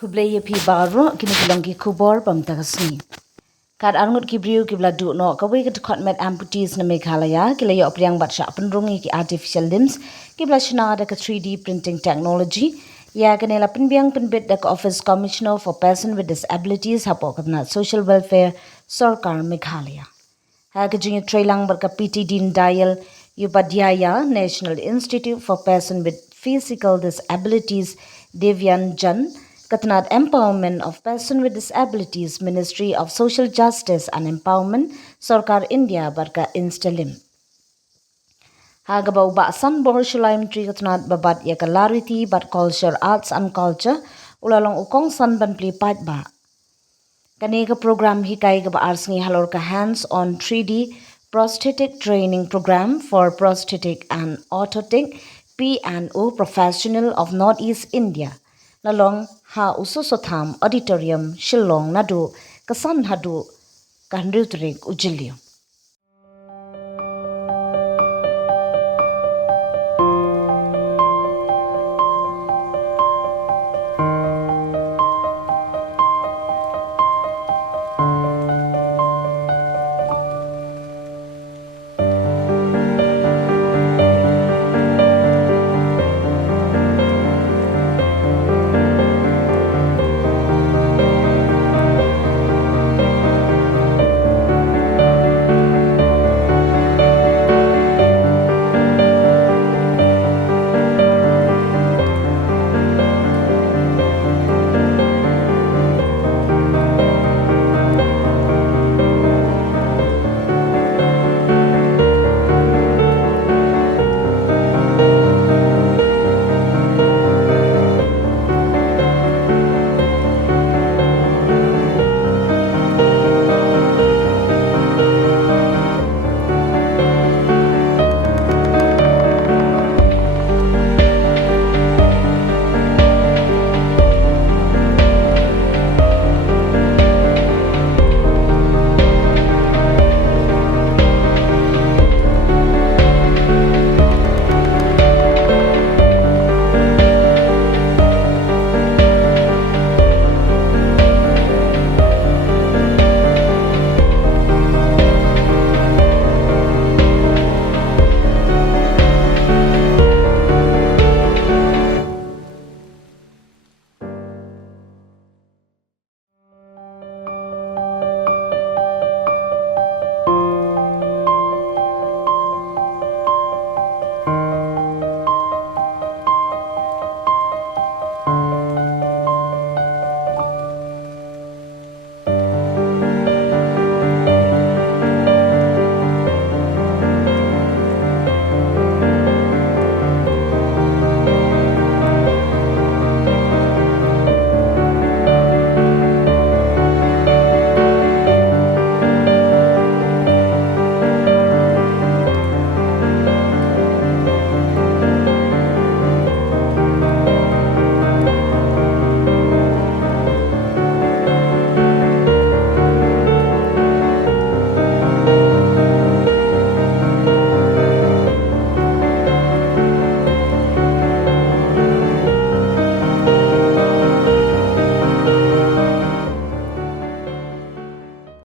Kublai pi baro kini kilongki kubor pamtagasni. Kad Ngut kibriu kibla Duna kawe ke Dkhot met amputees na Meghalaya kila yo Pdiang batsha penrungi ki artificial limbs kibla Shna da 3D printing technology ya kanela penbiang penbit da Office Commissioner for Person with Disabilities hapo katna Social Welfare Sarkar Meghalaya. Ha kejungi trailang berka PT Din Dial Upadhyaya National Institute for Person with Physical Disabilities Devyan Jan Katnat Empowerment of Person with Disabilities Ministry of Social Justice and Empowerment Sarkar India Barka Instalim. Hagabau Baksan Borshulaim Tree Katnat Babat Yakalarity But Culture Arts and Culture Ulalong Ukong San Banpli Patba. Kanega program hikai gaba arsngi halor ka hands on 3D prosthetic training program for prosthetic and orthotic P&O professional of Northeast India. Lalong ha ususotham auditorium Shillong nadu kasan hadu kanrutrik ujilyo.